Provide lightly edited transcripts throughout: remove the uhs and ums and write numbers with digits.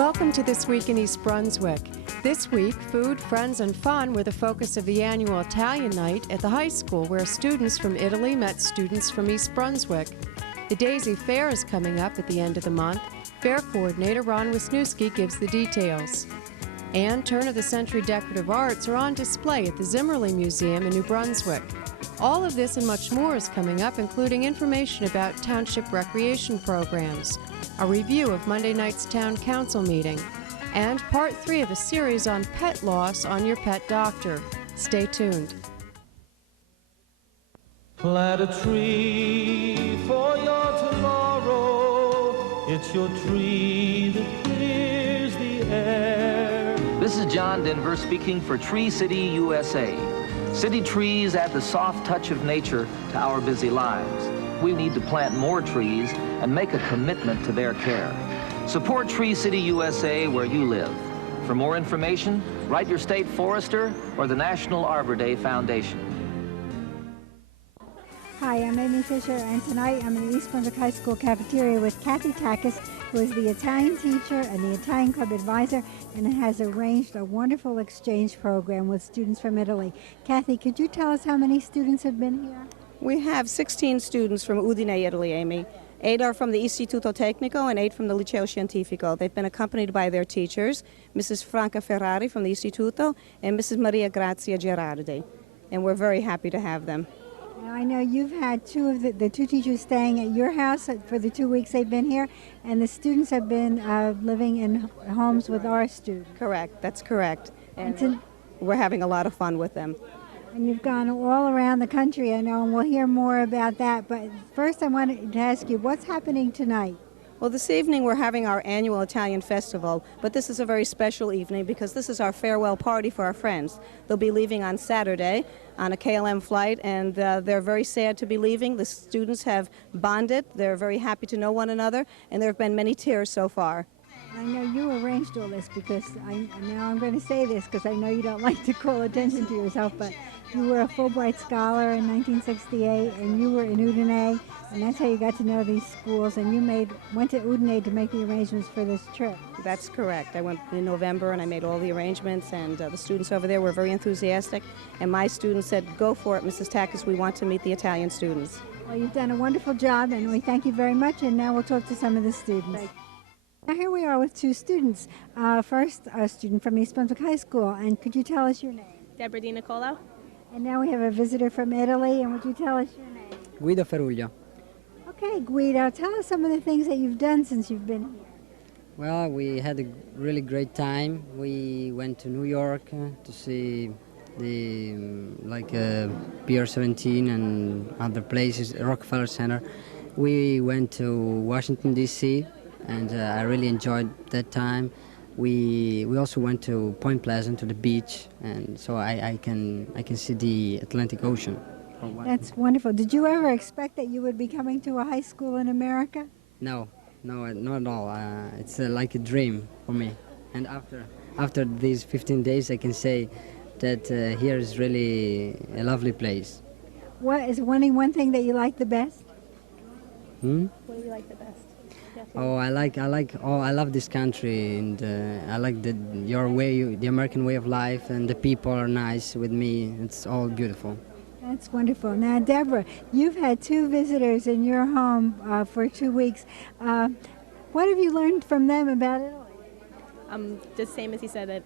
Welcome to This Week in East Brunswick. This week, food, friends, and fun were the focus of the annual Italian night at the high school, where students from Italy met students from East Brunswick. The Daisy Fair is coming up at the end of the month. Fair coordinator Ron Wisniewski gives the details. And turn-of-the-century decorative arts are on display at the Zimmerli Museum in New Brunswick. All of this and much more is coming up, including information about township recreation programs, a review of Monday night's town council meeting, and part 3 of a series on pet loss on your pet doctor. Stay tuned. Plant a tree for your tomorrow. It's your tree that clears the air. This is John Denver speaking for Tree City, USA. City trees add the soft touch of nature to our busy lives. We need to plant more trees and make a commitment to their care. Support Tree City, USA where you live. For more information, write your state forester or the National Arbor Day Foundation. Hi, I'm Amy Fisher, and tonight I'm in the East Brunswick High School cafeteria with Kathy Takis, who is the Italian teacher and the Italian Club advisor, and has arranged a wonderful exchange program with students from Italy. Kathy, could you tell us how many students have been here? We have 16 students from Udine, Italy, Amy. 8 are from the Istituto Tecnico and 8 from the Liceo Scientifico. They've been accompanied by their teachers, Mrs. Franca Ferrari from the Istituto and Mrs. Maria Grazia Gerardi. And we're very happy to have them. Now, I know you've had two of the two teachers staying at your house for the 2 weeks they've been here, and the students have been living in homes with our students. Correct, that's correct. And we're having a lot of fun with them. And you've gone all around the country, I know, and we'll hear more about that. But first I wanted to ask you, what's happening tonight? Well, this evening we're having our annual Italian festival, but this is a very special evening because this is our farewell party for our friends. They'll be leaving on Saturday on a KLM flight, and they're very sad to be leaving. The students have bonded. They're very happy to know one another, and there have been many tears so far. I know you arranged all this because now I'm going to say this because I know you don't like to call attention to yourself, but you were a Fulbright Scholar in 1968, and you were in Udine, and that's how you got to know these schools, and you went to Udine to make the arrangements for this trip. That's correct. I went in November, and I made all the arrangements, and the students over there were very enthusiastic, and my students said, "Go for it, Mrs. Takis, we want to meet the Italian students." Well, you've done a wonderful job, and we thank you very much, and now we'll talk to some of the students. Now here we are with two students. First, a student from East Brunswick High School, and could you tell us your name? Deborah Di Nicolo. And now we have a visitor from Italy, and would you tell us your name? Guido Ferruglio. Okay, Guido, tell us some of the things that you've done since you've been here. Well, we had a really great time. We went to New York to see the Pier 17 and other places, Rockefeller Center. We went to Washington, D.C., and I really enjoyed that time. We also went to Point Pleasant, to the beach, and so I can see the Atlantic Ocean. That's wonderful. Did you ever expect that you would be coming to a high school in America? No, not at all. It's like a dream for me. And after these 15 days, I can say that here is really a lovely place. What is one thing that you like the best? What do you like the best? Oh, I love this country, and I like the American way of life, and the people are nice with me. It's all beautiful. That's wonderful. Now, Deborah, you've had two visitors in your home for 2 weeks. What have you learned from them about Italy? The same as he said, that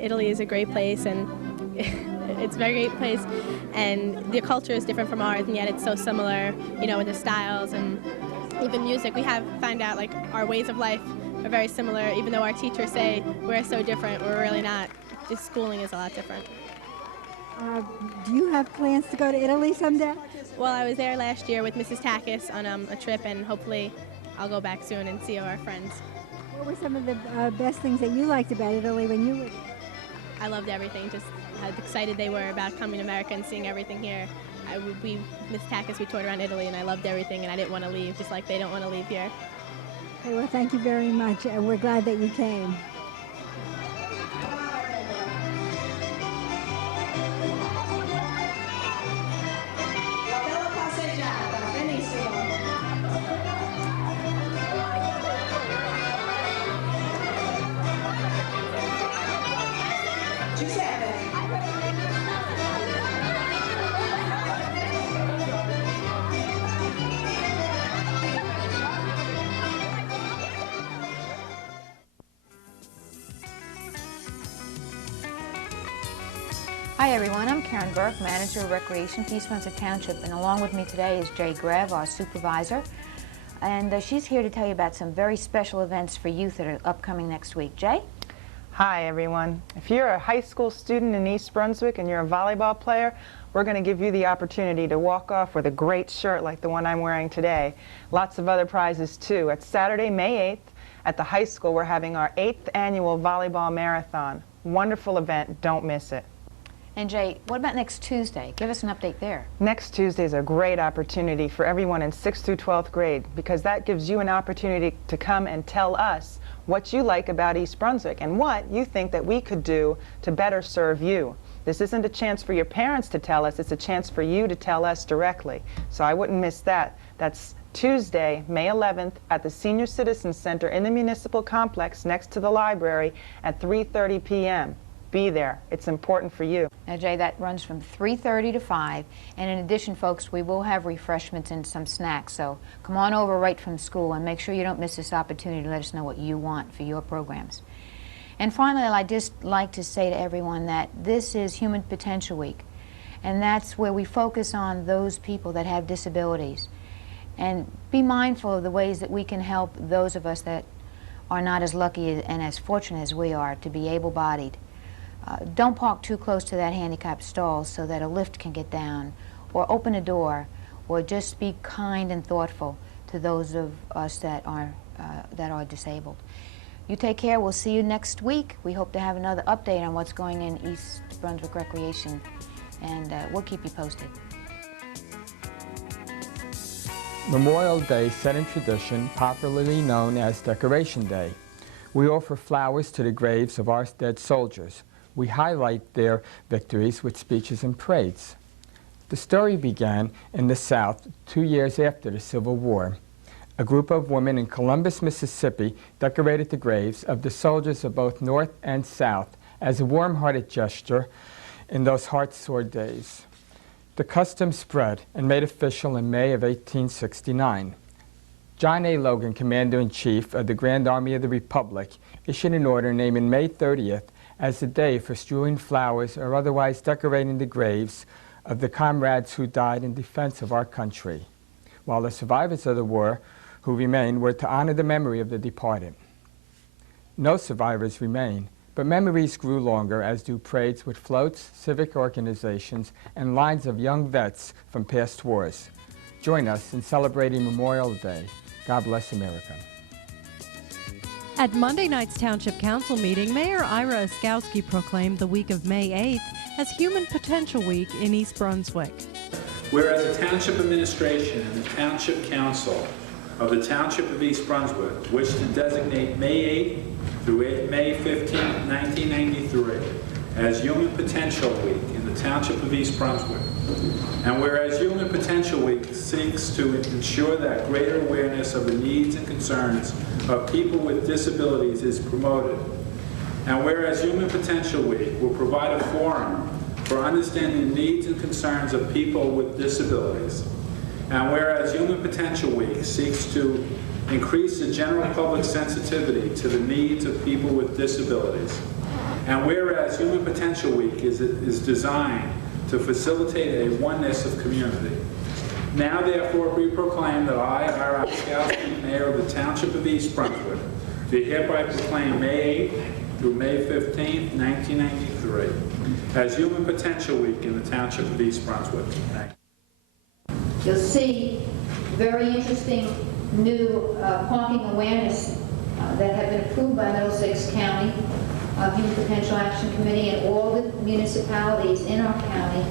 Italy is a great place, and it's a very great place, and the culture is different from ours, and yet it's so similar, in the styles and even music. We have found out like our ways of life are very similar, even though our teachers say we're so different. We're really not. Just schooling is a lot different. Do you have plans to go to Italy someday? Well, I was there last year with Mrs. Takis on a trip, and hopefully I'll go back soon and see our friends. What were some of the best things that you liked about Italy when you were there? I loved everything, just how excited they were about coming to America and seeing everything here. Miss Takis, we toured around Italy, and I loved everything, and I didn't want to leave, just like they don't want to leave here. Okay, well, thank you very much, and we're glad that you came. Hi everyone, I'm Karen Burke, Manager of Recreation for East Brunswick Township, and along with me today is Jay Grev, our Supervisor, and she's here to tell you about some very special events for youth that are upcoming next week. Jay? Hi everyone. If you're a high school student in East Brunswick and you're a volleyball player, we're going to give you the opportunity to walk off with a great shirt like the one I'm wearing today. Lots of other prizes too. At Saturday, May 8th, at the high school, we're having our 8th annual volleyball marathon. Wonderful event, don't miss it. And Jay, what about next Tuesday? Give us an update there. Next Tuesday is a great opportunity for everyone in 6th through 12th grade because that gives you an opportunity to come and tell us what you like about East Brunswick and what you think that we could do to better serve you. This isn't a chance for your parents to tell us, it's a chance for you to tell us directly. So I wouldn't miss that. That's Tuesday, May 11th at the Senior Citizen Center in the Municipal Complex next to the library at 3:30 p.m. Be there. It's important for you. Now, Jay, that runs from 3:30 to 5, and in addition, folks, we will have refreshments and some snacks, so come on over right from school and make sure you don't miss this opportunity to let us know what you want for your programs. And finally, I'd just like to say to everyone that this is Human Potential Week, and that's where we focus on those people that have disabilities, and be mindful of the ways that we can help those of us that are not as lucky and as fortunate as we are to be able-bodied. Don't park too close to that handicapped stall so that a lift can get down, or open a door, or just be kind and thoughtful to those of us that are disabled. You take care. We'll see you next week. We hope to have another update on what's going in East Brunswick Recreation, and we'll keep you posted. Memorial Day set in tradition, popularly known as Decoration Day. We offer flowers to the graves of our dead soldiers. We highlight their victories with speeches and parades. The story began in the South 2 years after the Civil War. A group of women in Columbus, Mississippi decorated the graves of the soldiers of both North and South as a warm-hearted gesture in those heart-sore days. The custom spread and made official in May of 1869. John A. Logan, Commander-in-Chief of the Grand Army of the Republic, issued an order naming May 30th as the day for strewing flowers or otherwise decorating the graves of the comrades who died in defense of our country, while the survivors of the war who remained were to honor the memory of the departed. No survivors remain, but memories grew longer, as do parades with floats, civic organizations, and lines of young vets from past wars. Join us in celebrating Memorial Day. God bless America. At Monday night's Township Council meeting, Mayor Ira Oskowski proclaimed the week of May 8th as Human Potential Week in East Brunswick. Whereas the Township Administration and the Township Council of the Township of East Brunswick wish to designate May 8th through May 15th, 1993 as Human Potential Week in the Township of East Brunswick. And whereas Human Potential Week seeks to ensure that greater awareness of the needs and concerns of people with disabilities is promoted. And whereas Human Potential Week will provide a forum for understanding the needs and concerns of people with disabilities. And whereas Human Potential Week seeks to increase the general public sensitivity to the needs of people with disabilities. And whereas Human Potential Week is designed to facilitate a oneness of community. Now therefore be proclaimed that I, Ira Oskowski, Mayor of the Township of East Brunswick, do hereby proclaim May 8th through May 15th, 1993 as Human Potential Week in the Township of East Brunswick. Thank you. You'll see very interesting new parking awareness that have been approved by Middlesex County Human Potential Action Committee, and all the municipalities in our county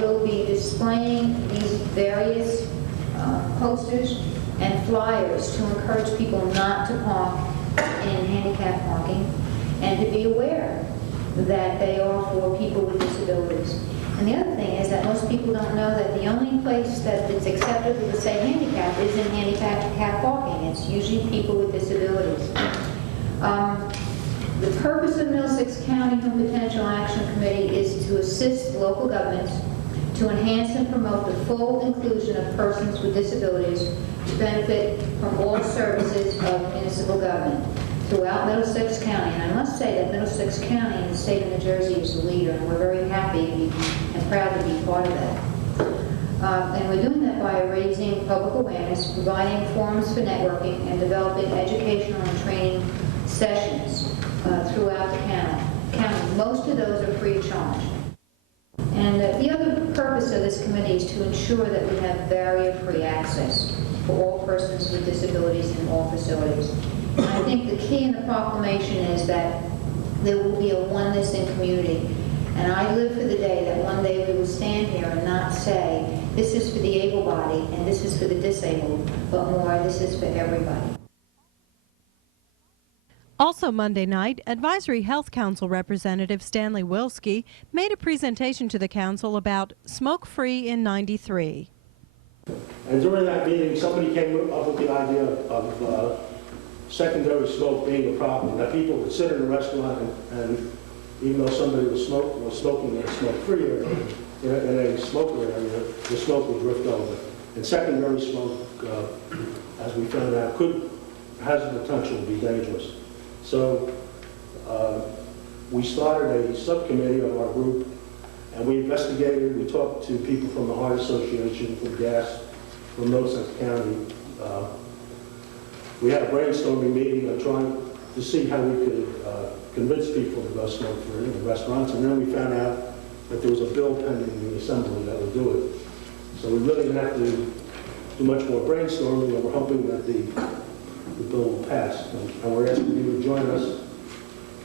will be displaying these various posters and flyers to encourage people not to park in handicap parking and to be aware that they are for people with disabilities. And the other thing is that most people don't know that the only place that it's acceptable to say handicap is in handicap parking. It's usually people with disabilities. The purpose of Middlesex County Human Potential Action Committee is to assist local governments to enhance and promote the full inclusion of persons with disabilities to benefit from all services of municipal government. throughout Middlesex County. And I must say that Middlesex County in the state of New Jersey is the leader, and we're very happy and proud to be part of that. And we're doing that by raising public awareness, providing forums for networking, and developing educational and training sessions throughout the county. Most of those are free of charge. And the other purpose of this committee is to ensure that we have barrier-free access for all persons with disabilities in all facilities. And I think the key in the proclamation is that there will be a oneness in community. And I live for the day that one day we will stand here and not say, this is for the able-bodied and this is for the disabled, but more, this is for everybody. Also Monday night, Advisory Health Council Representative Stanley Wilski made a presentation to the council about smoke-free in '93. And during that meeting, somebody came up with the idea of secondary smoke being a problem, that people would sit in a restaurant and even though somebody was smoking in a smoke-free area, in a smoker area, the smoke would drift over. And secondary smoke, as we found out, has the potential to be dangerous. So we started a subcommittee of our group, and we investigated, we talked to people from the Heart Association, from GAS, from Middlesex County. We had a brainstorming meeting of trying to see how we could convince people to go smoke-free in restaurants, and then we found out that there was a bill pending in the Assembly that would do it. So we really didn't have to do much more brainstorming, and we're hoping that the bill will pass. And we're asking you to join us.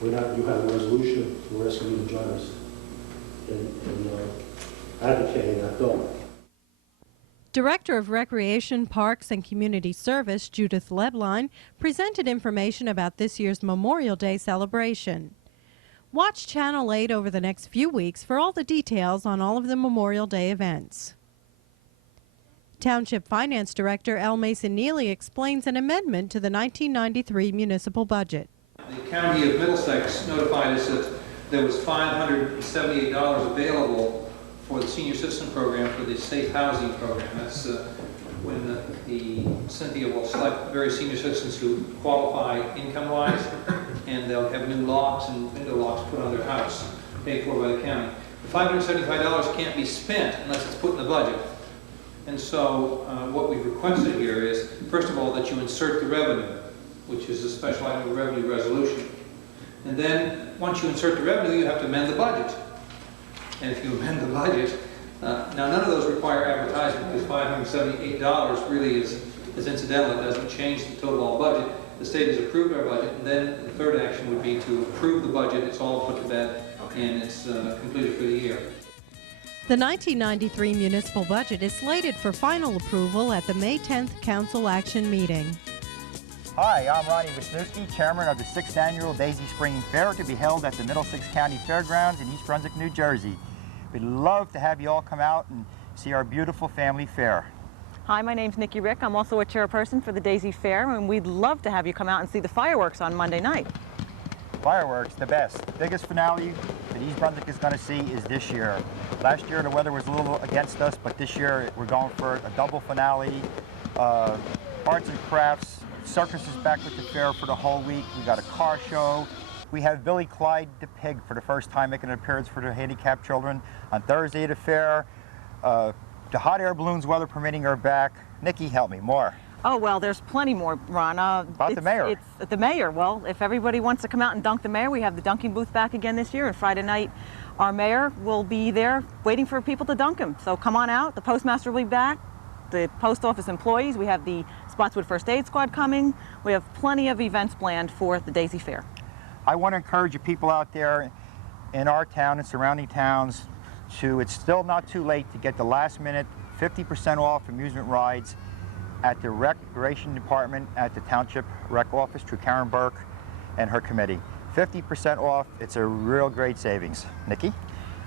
You have a resolution. We're asking you to join us in advocating that bill. Director of Recreation, Parks, and Community Service, Judith Lebline, presented information about this year's Memorial Day celebration. Watch Channel 8 over the next few weeks for all the details on all of the Memorial Day events. Township Finance Director L. Mason Neely explains an amendment to the 1993 municipal budget. The County of Middlesex notified us that there was $578 available for the Senior Citizen Program for the Safe Housing Program. That's when Cynthia will select various senior citizens who qualify income-wise, and they'll have new locks and window locks put on their house, paid for by the county. The $575 can't be spent unless it's put in the budget. And so what we've requested here is, first of all, that you insert the revenue, which is a special item of revenue resolution. And then once you insert the revenue, you have to amend the budget. And if you amend the budget, now none of those require advertising because $578 really is incidental. It doesn't change the total budget. The state has approved our budget, and then the third action would be to approve the budget. It's all put to bed, and it's completed for the year. The 1993 municipal budget is slated for final approval at the May 10th Council Action Meeting. Hi, I'm Ronnie Wisniewski, Chairman of the 6th Annual Daisy Spring Fair to be held at the Middlesex County Fairgrounds in East Brunswick, New Jersey. We'd love to have you all come out and see our beautiful family fair. Hi, my name's Nikki Rick. I'm also a chairperson for the Daisy Fair, and we'd love to have you come out and see the fireworks on Monday night. Fireworks, the best. The biggest finale that East Brunswick is going to see is this year. Last year the weather was a little against us, but this year we're going for a double finale. Arts and crafts, circus is back with the fair for the whole week. We got a car show. We have Billy Clyde the pig for the first time making an appearance for the handicapped children. On Thursday at the fair, the hot air balloons, weather permitting, are back. Nikki, help me, more. Oh, well, there's plenty more, Ron. About the mayor. It's the mayor. Well, if everybody wants to come out and dunk the mayor, we have the dunking booth back again this year, and Friday night our mayor will be there waiting for people to dunk him. So come on out. The postmaster will be back. The post office employees. We have the Spotswood First Aid Squad coming. We have plenty of events planned for the Daisy Fair. I want to encourage you people out there in our town and surrounding towns to, it's still not too late to get the last minute 50% off amusement rides at the Recreation Department at the Township Rec Office through Karen Burke and her committee. 50% off, it's a real great savings. Nikki,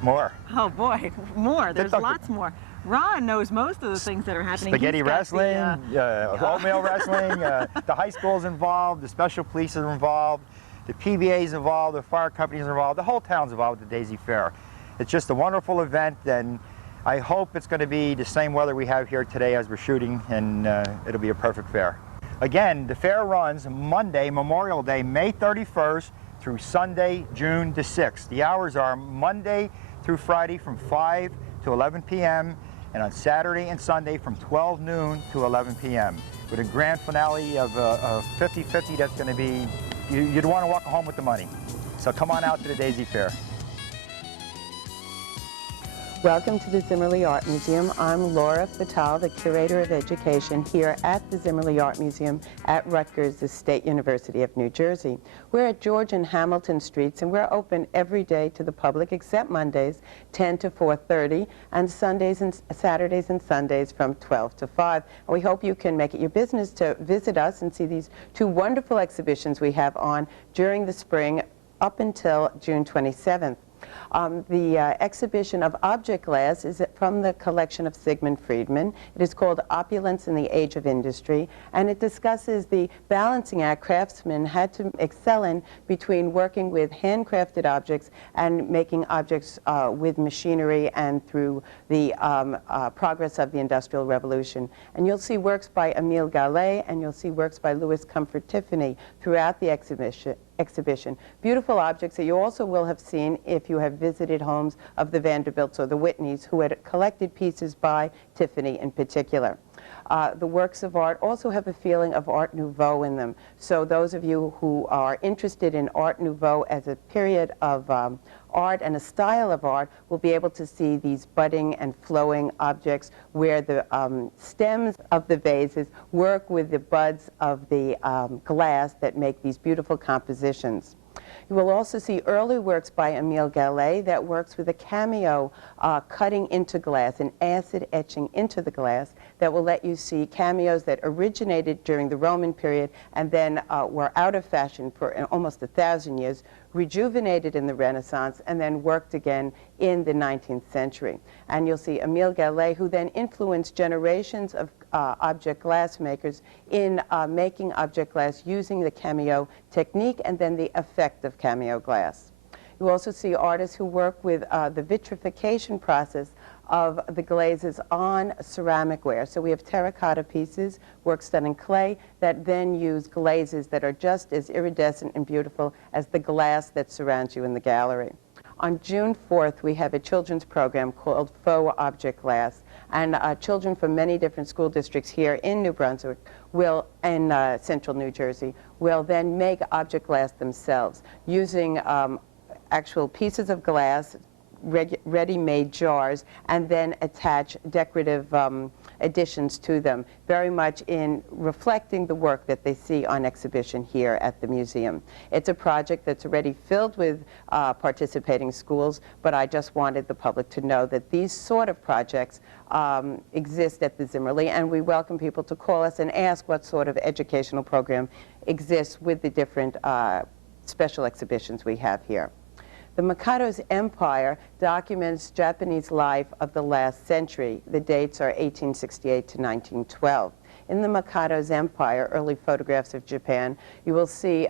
more. Oh boy, more, there's lots more. Ron knows most of the things that are happening. Spaghetti wrestling, oatmeal wrestling, the high school's involved, the special police are involved, the PBA's involved, the fire company's involved, the whole town's involved with the Daisy Fair. It's just a wonderful event, and I hope it's going to be the same weather we have here today as we're shooting, and it'll be a perfect fair. Again, the fair runs Monday, Memorial Day, May 31st through Sunday, June the 6th. The hours are Monday through Friday from 5 to 11 p.m. and on Saturday and Sunday from 12 noon to 11 p.m. with a grand finale of 50-50 that's going to be, you'd want to walk home with the money. So come on out to the Daisy Fair. Welcome to the Zimmerli Art Museum. I'm Laura Fatal, the Curator of Education here at the Zimmerli Art Museum at Rutgers, the State University of New Jersey. We're at George and Hamilton Streets, and we're open every day to the public except Mondays, 10 to 4:30, and Sundays and Saturdays and Sundays from 12 to 5. And we hope you can make it your business to visit us and see these two wonderful exhibitions we have on during the spring up until June 27th. The exhibition of object glass is from the collection of Sigmund Friedman. It is called Opulence in the Age of Industry, and it discusses the balancing act craftsmen had to excel in between working with handcrafted objects and making objects with machinery and through the progress of the Industrial Revolution. And you'll see works by Emile Gallé and you'll see works by Louis Comfort Tiffany throughout the exhibition. Beautiful objects that you also will have seen if you have visited homes of the Vanderbilts or the Whitneys, who had collected pieces by Tiffany in particular. The works of art also have a feeling of Art Nouveau in them. So those of you who are interested in Art Nouveau as a period of art and a style of art will be able to see these budding and flowing objects where the stems of the vases work with the buds of the glass that make these beautiful compositions. You will also see early works by Emile Gallé that works with a cameo cutting into glass, an acid etching into the glass that will let you see cameos that originated during the Roman period and then were out of fashion for almost 1,000 years, rejuvenated in the Renaissance, and then worked again in the 19th century. And you'll see Emile Gallé, who then influenced generations of object glass makers in making object glass using the cameo technique and then the effect of cameo glass. You also see artists who work with the vitrification process of the glazes on ceramic ware. So we have terracotta pieces, works done in clay, that then use glazes that are just as iridescent and beautiful as the glass that surrounds you in the gallery. On June 4th, we have a children's program called Faux Object Glass, and children from many different school districts here in New Brunswick will, in central New Jersey, will then make object glass themselves using actual pieces of glass, ready-made jars, and then attach decorative additions to them, very much in reflecting the work that they see on exhibition here at the museum. It's a project that's already filled with participating schools, but I just wanted the public to know that these sort of projects exist at the Zimmerli, and we welcome people to call us and ask what sort of educational program exists with the different special exhibitions we have here. The Mikado's Empire documents Japanese life of the last century. The dates are 1868 to 1912. In the Mikado's Empire, early photographs of Japan, you will see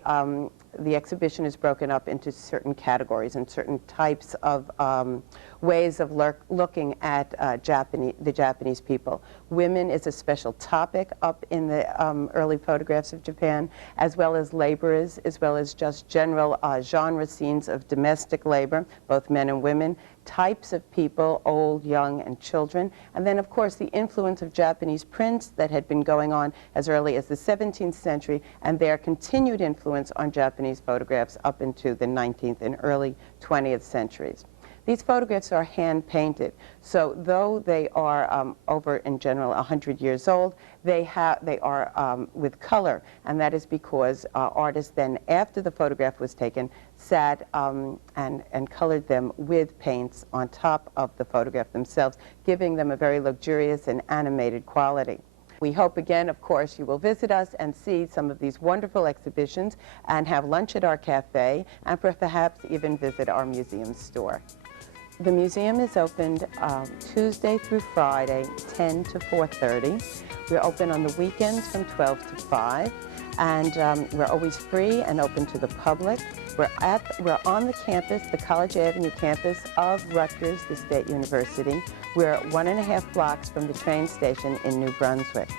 the exhibition is broken up into certain categories and certain types of ways of looking at the Japanese people. Women is a special topic up in the early photographs of Japan, as well as laborers, as well as just general genre scenes of domestic labor, both men and women, types of people, old, young, and children, and then, of course, the influence of Japanese prints that had been going on as early as the 17th century, and their continued influence on Japanese photographs up into the 19th and early 20th centuries. These photographs are hand-painted, so though they are over, in general, 100 years old, they are with color, and that is because artists then, after the photograph was taken, sat and colored them with paints on top of the photograph themselves, giving them a very luxurious and animated quality. We hope again, of course, you will visit us and see some of these wonderful exhibitions and have lunch at our cafe and perhaps even visit our museum store. The museum is opened Tuesday through Friday, 10 to 4:30. We're open on the weekends from 12 to 5. And we're always free and open to the public. We're on the campus, the College Avenue campus of Rutgers, the State University. We're 1.5 blocks from the train station in New Brunswick.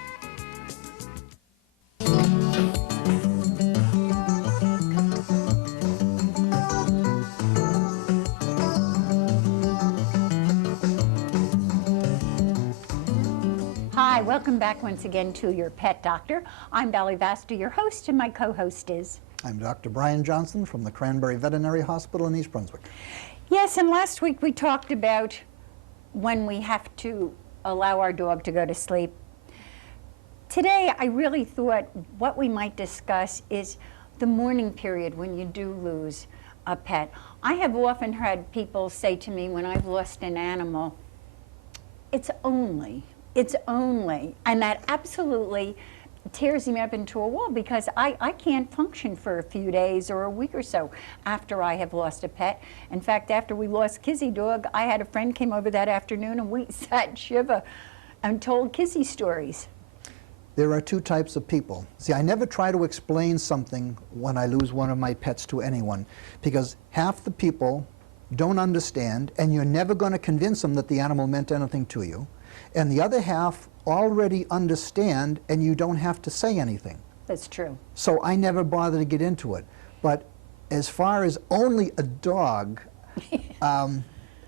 Hi, welcome back once again to Your Pet Doctor. I'm Bally Vasta, your host, and my co-host is... I'm Dr. Brian Johnson from the Cranberry Veterinary Hospital in East Brunswick. Yes, and last week we talked about when we have to allow our dog to go to sleep. Today, I really thought what we might discuss is the mourning period when you do lose a pet. I have often heard people say to me when I've lost an animal, it's only, and that absolutely tears me up into a wall because I can't function for a few days or a week or so after I have lost a pet. In fact, after we lost Kizzy Dog, I had a friend came over that afternoon and we sat shiver and told Kizzy stories. There are two types of people. See, I never try to explain something when I lose one of my pets to anyone because half the people don't understand and you're never going to convince them that the animal meant anything to you. And the other half already understand and you don't have to say anything. That's true. So I never bother to get into it. But as far as only a dog,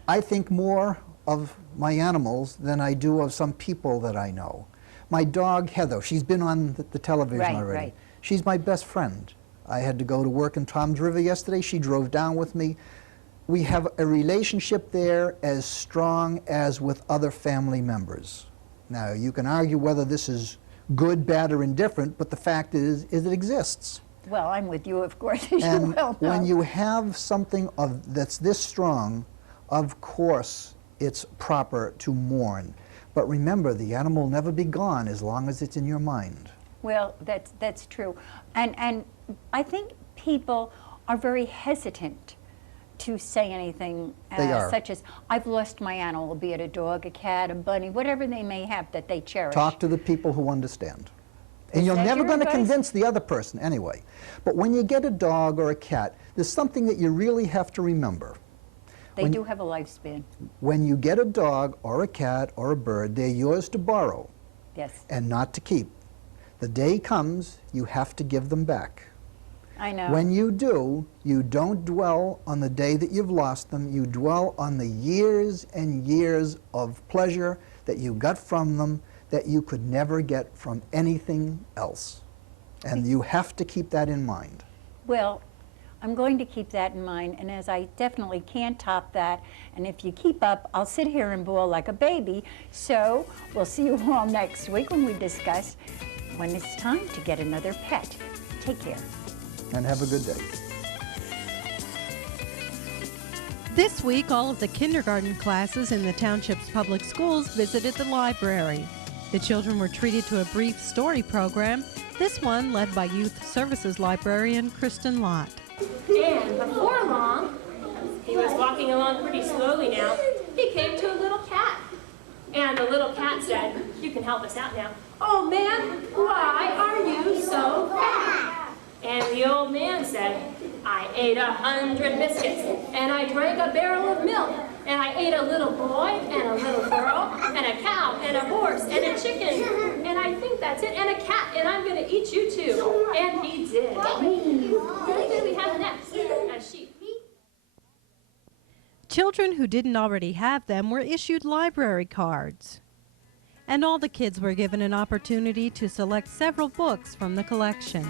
I think more of my animals than I do of some people that I know. My dog, Heather, she's been on the television already. Right. She's my best friend. I had to go to work in Tom's River yesterday. She drove down with me. We have a relationship there as strong as with other family members. Now, you can argue whether this is good, bad, or indifferent, but the fact is it exists. Well, I'm with you, of course, as and you well know. When you have something that's this strong, of course it's proper to mourn. But remember, the animal will never be gone as long as it's in your mind. Well, that's true. And I think people are very hesitant to say anything such as, I've lost my animal, be it a dog, a cat, a bunny, whatever they may have that they cherish. Talk to the people who understand. And you're never going to convince the other person anyway. But when you get a dog or a cat, there's something that you really have to remember. They do have a lifespan. When you get a dog or a cat or a bird, they're yours to borrow. Yes. And not to keep. The day comes, you have to give them back. I know. When you do, you don't dwell on the day that you've lost them. You dwell on the years and years of pleasure that you got from them that you could never get from anything else. And you have to keep that in mind. Well, I'm going to keep that in mind, and as I definitely can't top that, and if you keep up, I'll sit here and bawl like a baby. So we'll see you all next week when we discuss when it's time to get another pet. Take care. And have a good day. This week, all of the kindergarten classes in the township's public schools visited the library. The children were treated to a brief story program, this one led by Youth Services librarian Kristen Lott. And before long, he was walking along pretty slowly now, he came to a little cat. And the little cat said, you can help us out now. Oh man, why are you so fat? And the old man said, I ate 100 biscuits, and I drank a barrel of milk, and I ate a little boy, and a little girl, and a cow, and a horse, and a chicken, and I think that's it, and a cat, and I'm going to eat you too. And he did. What do we have next? A sheep. Children who didn't already have them were issued library cards. And all the kids were given an opportunity to select several books from the collection.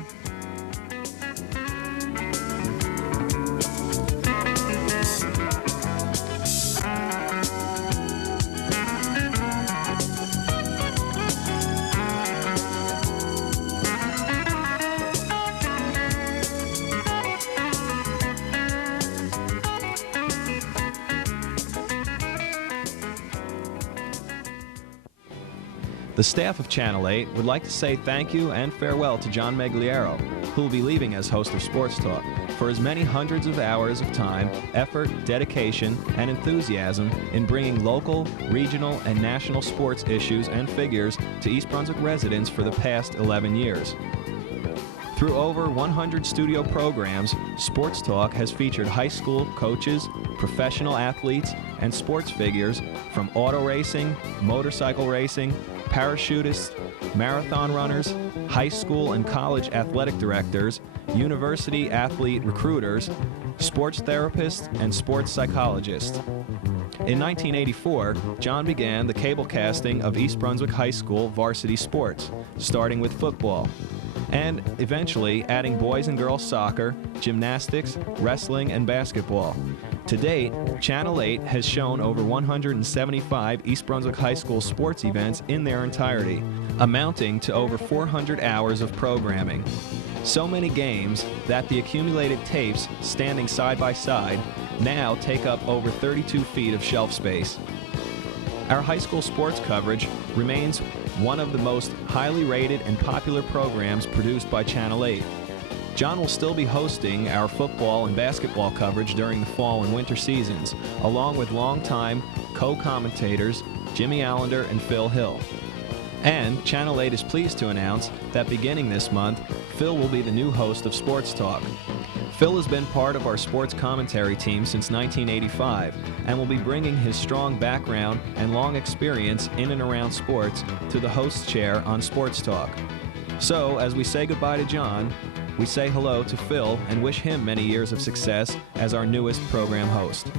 The staff of Channel 8 would like to say thank you and farewell to John Megliero, who will be leaving as host of Sports Talk, for his many hundreds of hours of time, effort, dedication, and enthusiasm in bringing local, regional, and national sports issues and figures to East Brunswick residents for the past 11 years. Through over 100 studio programs, Sports Talk has featured high school coaches, professional athletes, and sports figures from auto racing, motorcycle racing, parachutists, marathon runners, high school and college athletic directors, university athlete recruiters, sports therapists, and sports psychologists. In 1984, John began the cable casting of East Brunswick High School varsity sports, starting with football, and eventually adding boys and girls soccer, gymnastics, wrestling, and basketball. To date, Channel 8 has shown over 175 East Brunswick High School sports events in their entirety, amounting to over 400 hours of programming. So many games that the accumulated tapes, standing side by side, now take up over 32 feet of shelf space. Our high school sports coverage remains one of the most highly rated and popular programs produced by Channel 8. John will still be hosting our football and basketball coverage during the fall and winter seasons, along with longtime co-commentators Jimmy Allender and Phil Hill. And Channel 8 is pleased to announce that beginning this month, Phil will be the new host of Sports Talk. Phil has been part of our sports commentary team since 1985 and will be bringing his strong background and long experience in and around sports to the host's chair on Sports Talk. So, as we say goodbye to John, we say hello to Phil and wish him many years of success as our newest program host.